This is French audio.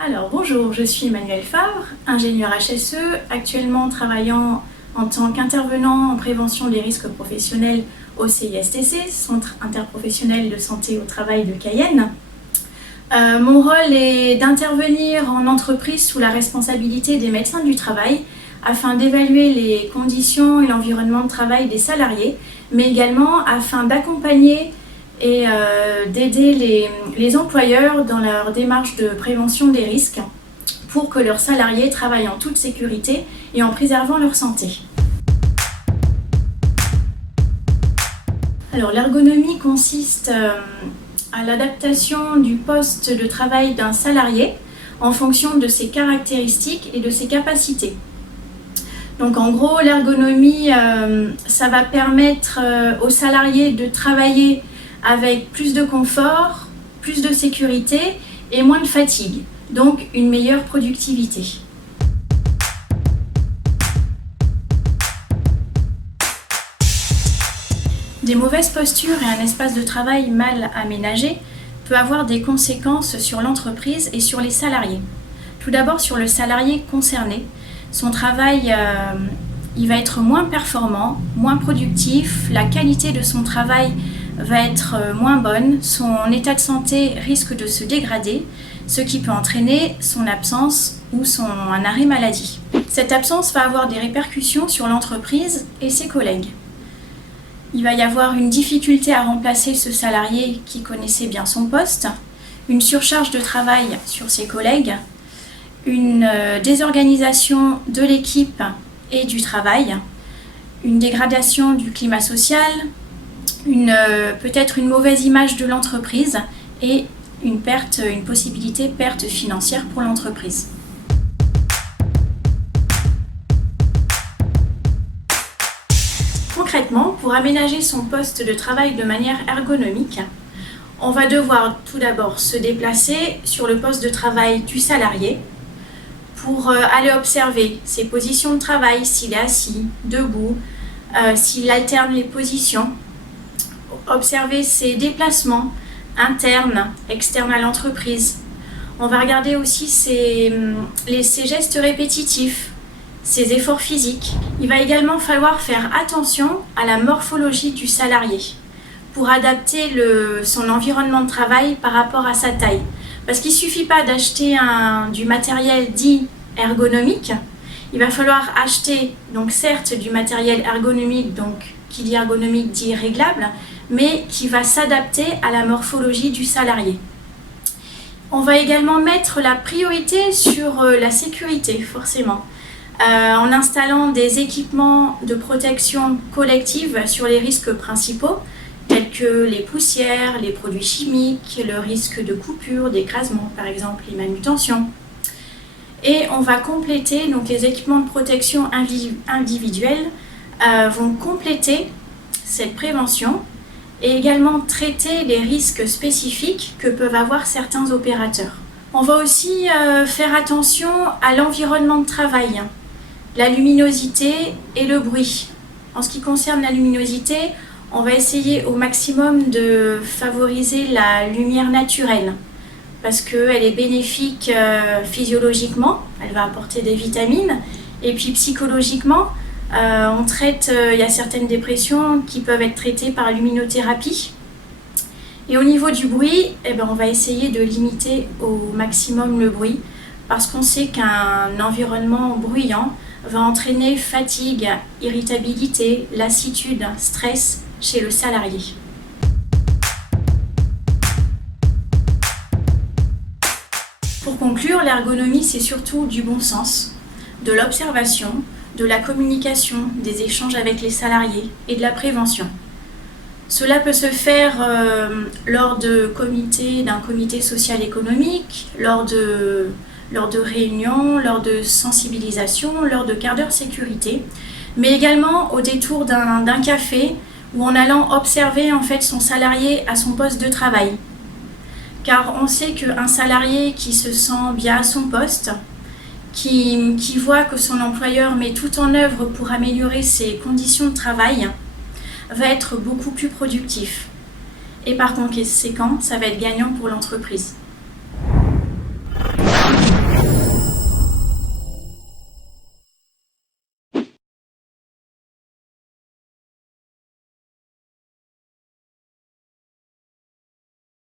Alors bonjour, je suis Emmanuelle Favre, ingénieure HSE, actuellement travaillant en tant qu'intervenant en prévention des risques professionnels au CISTC, Centre interprofessionnel de santé au travail de Cayenne. Mon rôle est d'intervenir en entreprise sous la responsabilité des médecins du travail afin d'évaluer les conditions et l'environnement de travail des salariés, mais également afin d'accompagner et d'aider les employeurs dans leur démarche de prévention des risques pour que leurs salariés travaillent en toute sécurité et en préservant leur santé. Alors l'ergonomie consiste à l'adaptation du poste de travail d'un salarié en fonction de ses caractéristiques et de ses capacités. Donc en gros, l'ergonomie, ça va permettre aux salariés de travailler avec plus de confort, plus de sécurité et moins de fatigue, donc une meilleure productivité. Des mauvaises postures et un espace de travail mal aménagé peut avoir des conséquences sur l'entreprise et sur les salariés. Tout d'abord sur le salarié concerné, son travail il va être moins performant, moins productif, la qualité de son travail va être moins bonne, son état de santé risque de se dégrader, ce qui peut entraîner son absence ou un arrêt maladie. Cette absence va avoir des répercussions sur l'entreprise et ses collègues. Il va y avoir une difficulté à remplacer ce salarié qui connaissait bien son poste, une surcharge de travail sur ses collègues, une désorganisation de l'équipe et du travail, une dégradation du climat social, peut-être une mauvaise image de l'entreprise et une possibilité perte financière pour l'entreprise. Concrètement, pour aménager son poste de travail de manière ergonomique, on va devoir tout d'abord se déplacer sur le poste de travail du salarié pour aller observer ses positions de travail, s'il est assis, debout, s'il alterne les positions, observer ses déplacements internes, externes à l'entreprise. On va regarder aussi ses gestes répétitifs, ses efforts physiques. Il va également falloir faire attention à la morphologie du salarié pour adapter son environnement de travail par rapport à sa taille. Parce qu'il ne suffit pas d'acheter du matériel dit ergonomique, il va falloir acheter donc certes du matériel ergonomique, donc qui dit ergonomique dit réglable, mais qui va s'adapter à la morphologie du salarié. On va également mettre la priorité sur la sécurité, forcément, en installant des équipements de protection collective sur les risques principaux, tels que les poussières, les produits chimiques, le risque de coupure, d'écrasement, par exemple, les manutentions. Et on va compléter, donc les équipements de protection individuels vont compléter cette prévention et également traiter les risques spécifiques que peuvent avoir certains opérateurs. On va aussi faire attention à l'environnement de travail, la luminosité et le bruit. En ce qui concerne la luminosité, on va essayer au maximum de favoriser la lumière naturelle parce qu'elle est bénéfique physiologiquement, elle va apporter des vitamines, et puis psychologiquement, il y a certaines dépressions qui peuvent être traitées par luminothérapie. Et au niveau du bruit, on va essayer de limiter au maximum le bruit parce qu'on sait qu'un environnement bruyant va entraîner fatigue, irritabilité, lassitude, stress chez le salarié. Pour conclure, l'ergonomie, c'est surtout du bon sens, de l'observation, de la communication, des échanges avec les salariés et de la prévention. Cela peut se faire lors d'un comité social économique, lors de réunions, lors de sensibilisation, lors de quart d'heure sécurité, mais également au détour d'un café ou en allant observer en fait son salarié à son poste de travail. Car on sait qu'un salarié qui se sent bien à son poste, qui voit que son employeur met tout en œuvre pour améliorer ses conditions de travail, va être beaucoup plus productif. Et par conséquent, ça va être gagnant pour l'entreprise.